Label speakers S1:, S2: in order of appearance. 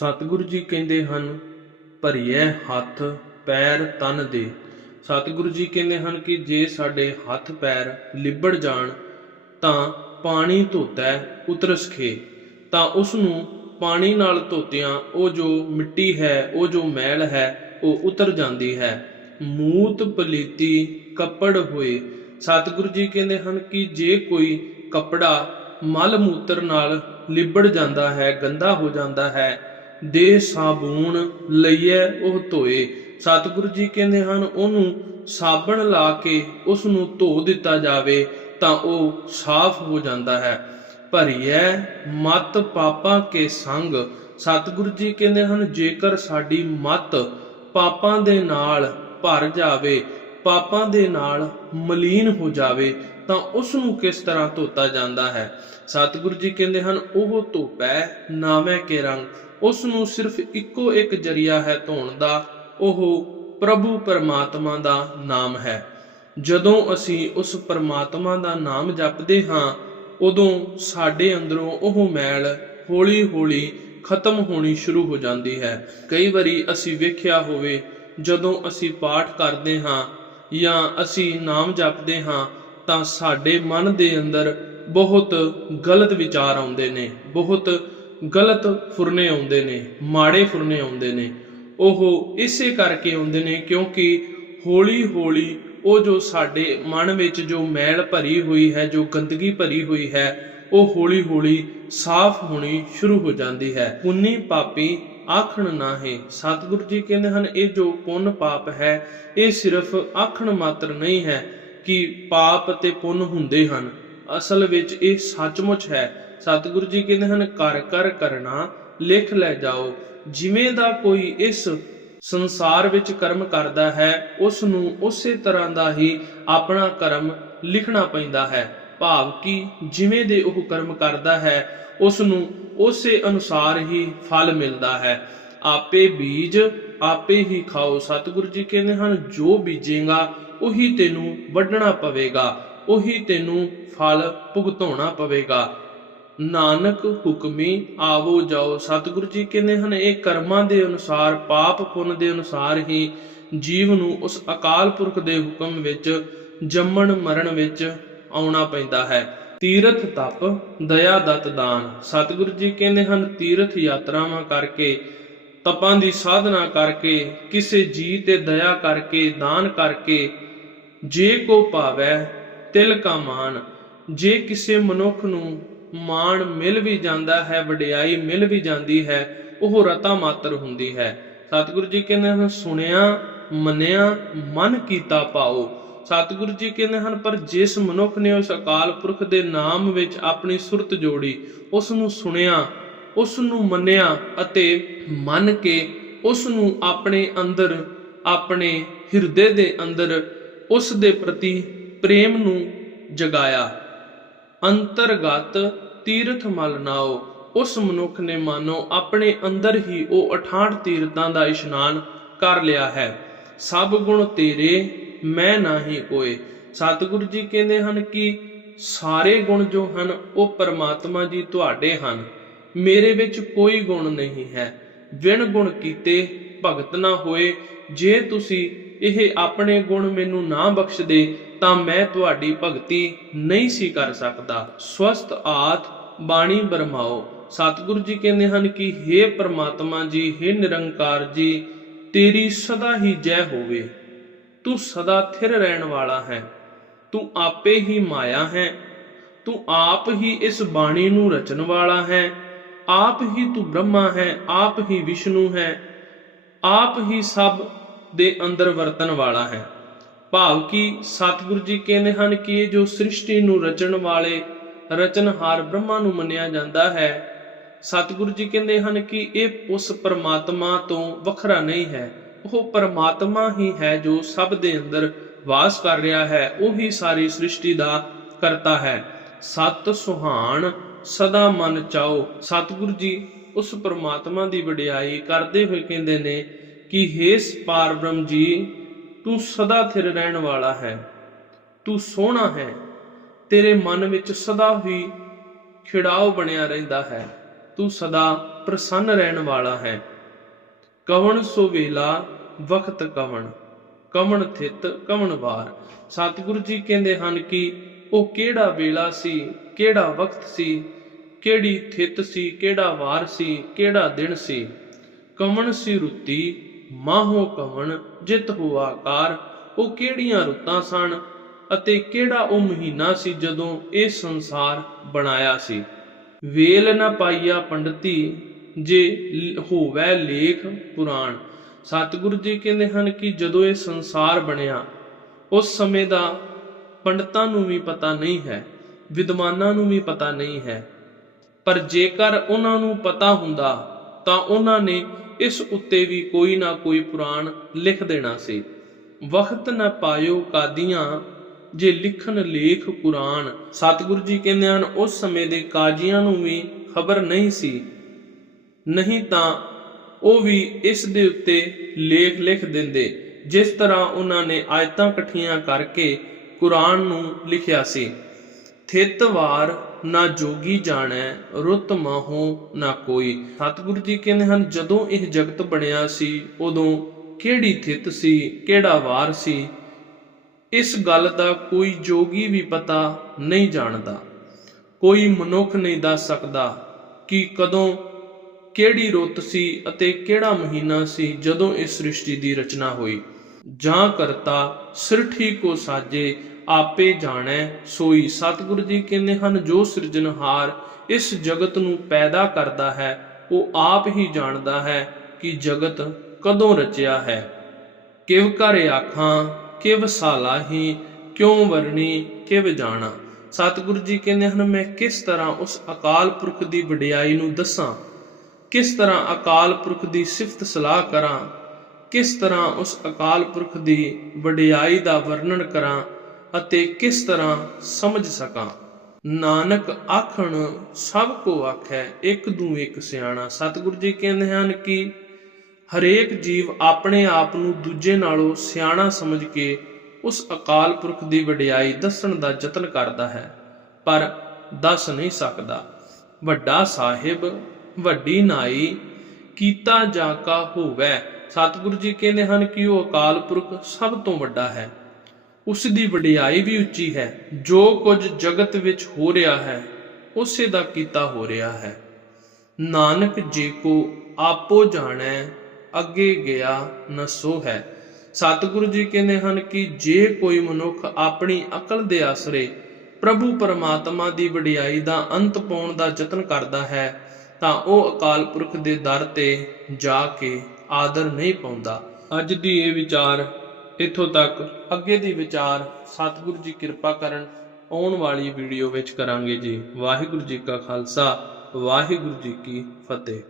S1: ਸਤਿਗੁਰੂ ਜੀ ਕਹਿੰਦੇ ਹਨ ਭਰੀਏ ਹੱਥ ਪੈਰ ਤਨ ਦੇ। ਸਤਿਗੁਰੂ ਜੀ ਕਹਿੰਦੇ ਹਨ ਕਿ ਜੇ ਸਾਡੇ ਹੱਥ ਪੈਰ ਲਿਬੜ ਜਾਣ, ਤਾਂ ਪਾਣੀ ਧੋਤਾ ਉਤਰਸ ਖੇ। ਤਾਂ ਉਸ ਨੂੰ ਪਾਣੀ ਨਾਲ ਧੋਤਿਆਂ, ਉਹ ਜੋ ਮਿੱਟੀ ਹੈ, ਉਹ ਜੋ ਮੈਲ ਹੈ, ਉਹ ਉਤਰ ਜਾਂਦੀ ਹੈ। ਮੂਤ ਪਲੀਤੀ ਕੱਪੜ ਹੋਏ। ਸਤਿਗੁਰੂ ਜੀ ਕਹਿੰਦੇ ਹਨ ਕਿ ਜੇ ਕੋਈ ਕੱਪੜਾ ਮਲ ਮੂਤਰ ਨਾਲ ਲਿਬੜ ਜਾਂਦਾ ਹੈ, ਗੰਦਾ ਹੋ ਜਾਂਦਾ ਹੈ ਦੇ ਸਾਬੂਨ ਲਈਏ ਉਹ ਧੋਏ। ਸਤਿਗੁਰੂ ਜੀ ਕਹਿੰਦੇ ਹਨ, ਉਹਨੂੰ ਸਾਬਣ ਲਾ ਕੇ ਉਸ ਨੂੰ ਧੋ ਦਿੱਤਾ ਜਾਵੇ ਤਾਂ ਉਹ ਸਾਫ਼ ਹੋ ਜਾਂਦਾ ਹੈ। ਭਰੀਐ ਮਤ ਪਾਪਾਂ ਕੇ ਸੰਗ। ਸਤਿਗੁਰੂ ਜੀ ਕਹਿੰਦੇ ਹਨ, ਜੇਕਰ ਸਾਡੀ ਮਤ ਪਾਪਾਂ ਦੇ ਨਾਲ ਭਰ ਜਾਵੇ, ਪਾਪਾਂ ਦੇ ਨਾਲ ਮਲੀਨ ਹੋ ਜਾਵੇ ਤਾਂ ਉਸ ਨੂੰ ਕਿਸ ਤਰ੍ਹਾਂ ਧੋਤਾ ਜਾਂਦਾ ਹੈ? ਸਤਿਗੁਰੂ ਜੀ ਕਹਿੰਦੇ ਹਨ, ਉਹ ਧੋਪੈ ਨਾਵੇਂ ਕੇ ਰੰਗ। ਉਸ ਨੂੰ ਸਿਰਫ ਇੱਕੋ ਇੱਕ ਜਰੀਆ ਹੈ ਧੋਣ ਦਾ, ਉਹ ਪ੍ਰਭੂ ਪਰਮਾਤਮਾ ਦਾ ਨਾਮ ਹੈ। ਜਦੋਂ ਅਸੀਂ ਉਸ ਪਰਮਾਤਮਾ ਦਾ ਨਾਮ ਜਪਦੇ ਹਾਂ, ਉਦੋਂ ਸਾਡੇ ਅੰਦਰੋਂ ਉਹ ਮੈਲ ਹੌਲੀ-ਹੌਲੀ ਖਤਮ ਹੋਣੀ ਸ਼ੁਰੂ ਹੋ ਜਾਂਦੀ ਹੈ। ਕਈ ਵਾਰੀ ਅਸੀਂ ਵੇਖਿਆ ਹੋਵੇ, ਜਦੋਂ ਅਸੀਂ ਪਾਠ ਕਰਦੇ ਹਾਂ ਜਾਂ ਅਸੀਂ ਨਾਮ ਜਪਦੇ ਹਾਂ ਤਾਂ ਸਾਡੇ ਮਨ ਦੇ ਅੰਦਰ ਬਹੁਤ ਗਲਤ ਵਿਚਾਰ ਆਉਂਦੇ ਨੇ, ਬਹੁਤ ਗਲਤ ਫੁਰਨੇ ਆਉਂਦੇ ਨੇ, ਮਾੜੇ ਫੁਰਨੇ ਆਉਂਦੇ ਨੇ। ਉਹ ਇਸੇ ਕਰਕੇ ਆਉਂਦੇ ਨੇ ਕਿਉਂਕਿ ਹੌਲੀ-ਹੌਲੀ ਉਹ ਜੋ ਸਾਡੇ ਮਨ ਵਿੱਚ ਜੋ ਮੈਲ ਭਰੀ ਹੋਈ ਹੈ, ਜੋ ਗੰਦਗੀ ਭਰੀ ਹੋਈ ਹੈ, ਉਹ ਹੌਲੀ-ਹੌਲੀ ਸਾਫ਼ ਹੋਣੀ ਸ਼ੁਰੂ ਹੋ ਜਾਂਦੀ ਹੈ। ਪੁੰਨੀ ਪਾਪੀ ਆਖਣ ਨਾ ਹੈ, ਸਤਿਗੁਰੂ ਜੀ ਕਹਿੰਦੇ ਹਨ, ਇਹ ਜੋ ਪੁੰਨ ਪਾਪ ਹੈ, ਇਹ ਸਿਰਫ ਆਖਣ ਮਾਤਰ ਨਹੀਂ ਹੈ ਕਿ ਪਾਪ ਤੇ ਪੁੰਨ ਹੁੰਦੇ ਹਨ। ਅਸਲ ਵਿੱਚ ਇਹ ਸੱਚਮੁੱਚ ਹੈ। ਸਤਿਗੁਰੂ ਜੀ ਕਹਿੰਦੇ ਹਨ, ਕਰ ਕਰ, ਕਰਨਾ, ਲਿਖ ਲੈ ਜਾਓ। ਜਿਵੇਂ ਦਾ ਕੋਈ ਇਸ ਸੰਸਾਰ ਵਿੱਚ ਕਰਮ ਕਰਦਾ ਹੈ, ਉਸ ਨੂੰ ਉਸੇ ਤਰ੍ਹਾਂ ਦਾ ਹੀ ਆਪਣਾ ਕਰਮ ਲਿਖਣਾ ਪੈਂਦਾ ਹੈ। ਭਾਵ ਕਿ ਜਿਵੇਂ ਦੇ ਉਹ ਕਰਮ ਕਰਦਾ ਹੈ, ਉਸ ਨੂੰ ਉਸੇ ਅਨੁਸਾਰ ਹੀ ਫਲ ਮਿਲਦਾ ਹੈ। ਆਪੇ ਬੀਜ ਆਪੇ ਹੀ ਖਾਓ, ਸਤਿਗੁਰੂ ਜੀ ਕਹਿੰਦੇ ਹਨ, ਜੋ ਬੀਜੇਗਾ, ਉਹੀ ਤੈਨੂੰ ਵੱਢਣਾ ਪਵੇਗਾ, ਉਹੀ ਤੈਨੂੰ ਫਲ ਭੁਗਤਾਉਣਾ ਪਵੇਗਾ। ਨਾਨਕ ਹੁਕਮੀ ਆਵੋ ਜਾਓ, ਸਤਿਗੁਰੂ ਜੀ ਕਹਿੰਦੇ ਹਨ, ਇਹ ਕਰਮਾਂ ਦੇ ਅਨੁਸਾਰ, ਪਾਪ ਪੁੰਨ ਦੇ ਅਨੁਸਾਰ ਹੀ ਜੀਵ ਨੂੰ ਉਸ ਅਕਾਲ ਪੁਰਖ ਦੇ ਹੁਕਮ ਵਿੱਚ, ਜੰਮਣ ਮਰਨ ਵਿੱਚ ਆਉਣਾ ਪੈਂਦਾ ਹੈ। ਤੀਰਥ ਤਪ, ਦਇਆ ਦਤ ਦਾਨ, ਸਤਿਗੁਰੂ ਜੀ ਕਹਿੰਦੇ ਹਨ, ਤੀਰਥ ਯਾਤਰਾਵਾਂ ਕਰਕੇ ਤਪਾਂ ਦੀ ਸਾਧਨਾ ਕਰਕੇ, ਕਿਸੇ ਜੀ ਤੇ ਦਇਆ ਕਰਕੇ, ਦਾਨ ਕਰਕੇ ਜੇ ਕੋ ਭਾਵੈ ਤਿਲ ਕਾ ਮਾਨ। ਜੇ ਕਿਸੇ ਮਨੁੱਖ ਨੂੰ ਮਾਣ ਮਿਲ ਵੀ ਜਾਂਦਾ ਹੈ, ਵਡਿਆਈ ਮਿਲ ਵੀ ਜਾਂਦੀ ਹੈ, ਉਹ ਰਤਾ ਮਾਤਰ ਹੁੰਦੀ ਹੈ। ਸਤਿਗੁਰੂ ਜੀ ਕਹਿੰਦੇ ਹਨ, ਸੁਣਿਆ, ਮੰਨਿਆ, ਮਨ ਕੀਤਾ ਪਾਓ। ਸਤਿਗੁਰੂ ਜੀ ਕਹਿੰਦੇ ਹਨ, ਪਰ ਜਿਸ ਮਨੁੱਖ ਨੇ ਉਸ ਅਕਾਲ ਪੁਰਖ ਦੇ ਨਾਮ ਵਿੱਚ ਆਪਣੀ ਸੁਰਤ ਜੋੜੀ ਉਸ ਨੂੰ ਸੁਣਿਆ ਉਸ ਨੂੰ ਮੰਨਿਆ ਅਤੇ ਮੰਨ ਕੇ ਉਸ ਨੂੰ ਆਪਣੇ ਅੰਦਰ, ਆਪਣੇ ਹਿਰਦੇ ਦੇ ਅੰਦਰ ਉਸ ਦੇ ਪ੍ਰਤੀ ਪ੍ਰੇਮ ਨੂੰ ਜਗਾਇਆ। ਅੰਤਰਗਤ ਤੀਰਥ ਮਲ ਨਾਓ, ਉਸ ਮਨੁੱਖ ਨੇ ਮਾਨੋ ਆਪਣੇ ਅੰਦਰ ਹੀ ਉਹ 68 ਤੀਰਥਾਂ ਦਾ ਇਸ਼ਨਾਨ ਕਰ ਲਿਆ ਹੈ। ਸਭ ਗੁਣ ਤੇਰੇ, ਮੈਂ ਨਾਹੀ ਕੋਏ। ਸਤਿਗੁਰੂ ਜੀ ਕਹਿੰਦੇ ਹਨ ਕਿ ਸਾਰੇ ਗੁਣ ਜੋ ਹਨ, ਉਹ ਪਰਮਾਤਮਾ ਜੀ ਤੁਹਾਡੇ ਹਨ। ਮੇਰੇ ਵਿੱਚ ਕੋਈ ਗੁਣ ਨਹੀਂ ਹੈ। ਵਿਣ ਗੁਣ ਕੀਤੇ ਭਗਤ ਨਾ ਹੋਏ। ਜੇ ਤੁਸੀਂ ਇਹ ਆਪਣੇ ਗੁਣ ਮੈਨੂੰ ਨਾ ਬਖਸ਼ਦੇ, ਤਾਂ ਮੈਂ ਤੁਹਾਡੀ ਭਗਤੀ ਨਹੀਂ ਸੀ ਕਰ ਸਕਦਾ। ਸਵਸਤ ਆਤ ਬਾਣੀ ਬਰਮਾਓ। ਸਤਿਗੁਰੂ ਜੀ ਕਹਿੰਦੇ ਹਨ ਕਿ हे ਪ੍ਰਮਾਤਮਾ ਜੀ हे ਨਿਰੰਕਾਰ ਜੀ, ਤੇਰੀ ਸਦਾ ਹੀ ਜੈ ਹੋਵੇ। ਤੂੰ ਸਦਾ ਥਿਰ ਰਹਿਣ ਵਾਲਾ ਹੈ। ਤੂੰ ਆਪੇ ਹੀ ਮਾਇਆ ਹੈ। ਤੂੰ ਆਪ ਹੀ ਇਸ ਬਾਣੀ ਨੂੰ ਰਚਣ ਵਾਲਾ ਹੈ। ਆਪ ਹੀ ਤੂੰ ਬ੍ਰਹਮਾ ਹੈ, ਆਪ ਹੀ ਵਿਸ਼ਨੂੰ ਹੈ, ਆਪ ਹੀ ਸਭ ਦੇ ਅੰਦਰ ਵਰਤਣ ਵਾਲਾ ਹੈ। ਭਾਵ ਕਿ ਸਤਿਗੁਰੂ ਜੀ ਕਹਿੰਦੇ ਹਨ ਕਿ ਜੋ ਸ੍ਰਿਸ਼ਟੀ ਨੂੰ ਰਚਣ ਵਾਲੇ ਰਚਨਹਾਰ ਬ੍ਰਹਮਾ ਨੂੰ ਮੰਨਿਆ ਜਾਂਦਾ ਹੈ, ਸਤਿਗੁਰੂ ਜੀ ਕਹਿੰਦੇ ਹਨ ਕਿ ਇਹ ਉਸ ਪਰਮਾਤਮਾ ਤੋਂ ਵੱਖਰਾ ਨਹੀਂ ਹੈ। ਉਹ ਪਰਮਾਤਮਾ ਹੀ ਹੈ ਜੋ ਸਭ ਦੇ ਅੰਦਰ ਵਾਸ ਕਰ ਰਿਹਾ ਹੈ, ਉਹੀ ਸਾਰੀ ਸ੍ਰਿਸ਼ਟੀ ਦਾ ਕਰਤਾ ਹੈ। ਸਤ ਸੁਹਾਣ ਸਦਾ ਮਨ ਚਾਓ। ਸਤਿਗੁਰੂ ਜੀ, ਉਸ ਪਰਮਾਤਮਾ ਦੀ ਵਡਿਆਈ ਕਰਦੇ ਹੋਏ ਕਹਿੰਦੇ ਨੇ ਕਿ हे ਪਾਰ ਜੀ, ਤੂੰ ਸਦਾ ਥਿਰ ਰਹਿਣ ਵਾਲਾ ਹੈ। ਤੂੰ ਸੋਹਣਾ ਹੈ। ਤੇਰੇ ਮਨ ਵਿੱਚ ਸਦਾ ਹੀ ਖਿੜਾਓ ਬਣਿਆ ਰਹਿੰਦਾ ਹੈ। ਤੂੰ ਸਦਾ ਪ੍ਰਸੰਨ ਰਹਿਣ ਵਾਲਾ ਹੈ। ਕਵਣ ਸੋ ਵੇਲਾ ਵਕਤ ਕਵਣ। ਕਵਣ ਥਿਤ, ਕਵਣ ਵਾਰ। ਸਤਿਗੁਰੂ ਜੀ ਕਹਿੰਦੇ ਹਨ ਕਿ ਉਹ ਕਿਹੜਾ ਵੇਲਾ ਸੀ, ਕਿਹੜਾ ਵਕਤ ਸੀ, ਕਿਹੜੀ ਥਿਤ ਸੀ, ਕਿਹੜਾ ਵਾਰ ਸੀ, ਕਿਹੜਾ ਦਿਨ ਸੀ। ਕਵਣ ਸੀ ਰੁੱਤੀ, ਮਾਹੋ ਕਵਣ ਜਿਤ ਹੁਆ ਆਕਾਰ ਉਹ ਕਿਹੜੀਆਂ ਰੁੱਤਾਂ ਸਨ ਅਤੇ ਕਿਹੜਾ ਉਹ ਮਹੀਨਾ ਸੀ ਜਦੋਂ ਇਹ ਸੰਸਾਰ ਬਣਾਇਆ ਸੀ। ਵੇਲ ਨਾ ਪਾਈਆ ਪੰਡਤੀ, ਜੇ ਹੋਵੇ ਲੇਖ ਪੁਰਾਣ। ਸਤਿਗੁਰੂ ਜੀ ਕਹਿੰਦੇ ਹਨ ਕਿ ਜਦੋਂ ਇਹ ਸੰਸਾਰ ਬਣਿਆ, ਉਸ ਸਮੇਂ ਦਾ ਪੰਡਤਾਂ ਨੂੰ ਵੀ ਪਤਾ ਨਹੀਂ ਹੈ, ਵਿਦਵਾਨਾਂ ਨੂੰ ਵੀ ਪਤਾ ਨਹੀਂ ਹੈ। ਪਰ ਜੇਕਰ ਉਹਨਾਂ ਨੂੰ ਪਤਾ ਹੁੰਦਾ, ਤਾਂ ਉਹਨਾਂ ਨੇ ਇਸ ਉੱਤੇ ਵੀ ਕੋਈ ਨਾ ਕੋਈ ਪੁਰਾਣ ਲਿਖ ਦੇਣਾ ਸੀ। ਵਕਤ ਨ ਪਾਇਓ ਕਾਦੀਆਂ, ਜੇ ਲਿਖਣ ਲੇਖ ਕੁਰਾਨ। ਸਤਿਗੁਰੂ ਜੀ ਕਹਿੰਦੇ ਹਨ, ਉਸ ਸਮੇਂ ਦੇ ਕਾਜ਼ੀਆਂ ਨੂੰ ਵੀ ਖਬਰ ਨਹੀਂ ਸੀ। ਨਹੀਂ ਤਾਂ ਉਹ ਵੀ ਇਸ ਦੇ ਉੱਤੇ ਲੇਖ ਲਿਖ ਦਿੰਦੇ, ਜਿਸ ਤਰ੍ਹਾਂ ਉਹਨਾਂ ਨੇ ਆਇਤਾਂ ਇਕੱਠੀਆਂ ਕਰਕੇ ਕੁਰਾਨ ਨੂੰ ਲਿਖਿਆ ਸੀ। ਥਿਤ ਵਾਰ ਨਾ ਜੋਗੀ ਜਾਣੈ, ਰੁੱਤ ਮਾਹੋ ਨਾ ਕੋਈ। ਸਤਿਗੁਰੂ ਜੀ ਕਹਿੰਦੇ ਹਨ, ਜਦੋਂ ਇਹ ਜਗਤ ਬਣਿਆ ਸੀ, ਉਦੋਂ ਕਿਹੜੀ ਥਿਤ ਸੀ, ਕਿਹੜਾ ਵਾਰ ਸੀ? ਇਸ ਗੱਲ ਦਾ ਕੋਈ ਜੋਗੀ ਵੀ ਪਤਾ ਨਹੀਂ ਜਾਣਦਾ। ਕੋਈ ਮਨੁੱਖ ਨਹੀਂ ਦੱਸ ਸਕਦਾ ਕਿ ਕਦੋਂ ਕਿਹੜੀ ਰੁੱਤ ਸੀ ਅਤੇ ਕਿਹੜਾ ਮਹੀਨਾ ਸੀ, ਜਦੋਂ ਇਸ ਸ੍ਰਿਸ਼ਟੀ ਦੀ ਰਚਨਾ ਹੋਈ। ਜਾਂ ਕਰਤਾ ਸਿਰਠੀ ਕੋ ਸਾਜੇ, ਆਪੇ ਜਾਣੈ ਸੋਈ। ਸਤਿਗੁਰੂ ਜੀ ਕਹਿੰਦੇ ਹਨ, ਜੋ ਸਿਰਜਣਹਾਰ ਇਸ ਜਗਤ ਨੂੰ ਪੈਦਾ ਕਰਦਾ ਹੈ, ਉਹ ਆਪ ਹੀ ਜਾਣਦਾ ਹੈ ਕਿ ਜਗਤ ਕਦੋਂ ਰਚਿਆ ਹੈ। ਕਿਵ ਕਰ ਆਖਾਂ, ਕਿਵ ਸਾਲਾਹੀ ਕਿਉ ਵਰਣੀ, ਕਿਵ ਜਾਣਾ। ਸਤਿਗੁਰੂ ਜੀ ਕਹਿੰਦੇ ਹਨ, ਮੈਂ ਕਿਸ ਤਰ੍ਹਾਂ ਉਸ ਅਕਾਲ ਪੁਰਖ ਦੀ ਵਡਿਆਈ ਨੂੰ ਦੱਸਾਂ? ਕਿਸ ਤਰ੍ਹਾਂ ਅਕਾਲ ਪੁਰਖ ਦੀ ਸਿਫਤ ਸਲਾਹ ਕਰਾਂ? ਕਿਸ ਤਰ੍ਹਾਂ ਉਸ ਅਕਾਲ ਪੁਰਖ ਦੀ ਵਡਿਆਈ ਦਾ ਵਰਣਨ ਕਰਾਂ ਅਤੇ ਕਿਸ ਤਰ੍ਹਾਂ ਸਮਝ ਸਕਾਂ? ਨਾਨਕ ਆਖਣ, ਸਭ ਕੋ ਆਖੈ, ਇੱਕ ਦੂ ਇੱਕ ਸਿਆਣਾ। ਸਤਿਗੁਰੂ ਜੀ ਕਹਿੰਦੇ ਹਨ ਕਿ ਹਰੇਕ ਜੀਵ ਆਪਣੇ ਆਪ ਨੂੰ ਦੂਜੇ ਨਾਲੋਂ ਸਿਆਣਾ ਸਮਝ ਕੇ ਉਸ ਅਕਾਲ ਪੁਰਖ ਦੀ ਵਡਿਆਈ ਦੱਸਣ ਦਾ ਯਤਨ ਕਰਦਾ ਹੈ, ਪਰ ਦੱਸ ਨਹੀਂ ਸਕਦਾ। ਵੱਡਾ ਸਾਹਿਬ, ਵੱਡੀ ਨਾਈ, ਕੀਤਾ ਜਾ ਕਾ ਹੋਵੇ। ਸਤਿਗੁਰੂ ਜੀ ਕਹਿੰਦੇ ਹਨ ਕਿ ਉਹ ਅਕਾਲ ਪੁਰਖ ਸਭ ਤੋਂ ਵੱਡਾ ਹੈ। ਉਸ ਦੀ ਵਡਿਆਈ ਵੀ ਉੱਚੀ ਹੈ। ਜੋ ਕੁਝ ਜਗਤ ਵਿੱਚ ਹੋ ਰਿਹਾ ਹੈ, ਉਸੇ ਦਾ ਕੀਤਾ ਹੋ ਰਿਹਾ ਹੈ। ਨਾਨਕ ਜੀ ਕੋ ਆਪੋ ਜਾਣੈ, ਅੱਗੇ ਗਿਆ ਨਸੋ ਹੈ। ਸਤਿਗੁਰੂ ਜੀ ਕਹਿੰਦੇ ਹਨ ਕਿ ਜੇ ਕੋਈ ਮਨੁੱਖ ਆਪਣੀ ਅਕਲ ਦੇ ਆਸਰੇ ਪ੍ਰਭੂ ਪਰਮਾਤਮਾ ਦੀ ਵਡਿਆਈ ਦਾ ਅੰਤ ਪਾਉਣ ਦਾ ਯਤਨ ਕਰਦਾ ਹੈ, ਤਾਂ ਉਹ ਅਕਾਲ ਪੁਰਖ ਦੇ ਦਰ ਤੇ ਜਾ ਕੇ ਆਦਰ ਨਹੀਂ ਪਾਉਂਦਾ। ਅੱਜ ਦੀ ਇਹ ਵਿਚਾਰ, ਇੱਥੋਂ ਤੱਕ, ਅੱਗੇ ਦੀ ਵਿਚਾਰ, ਸਤਿਗੁਰੂ ਜੀ ਕਿਰਪਾ ਕਰਨ ਆਉਣ ਵਾਲੀ ਵੀਡੀਓ ਵਿੱਚ ਕਰਾਂਗੇ ਜੀ। ਵਾਹਿਗੁਰੂ ਜੀ ਕਾ ਖਾਲਸਾ, ਵਾਹਿਗੁਰੂ ਜੀ ਕੀ ਫਤਿਹ।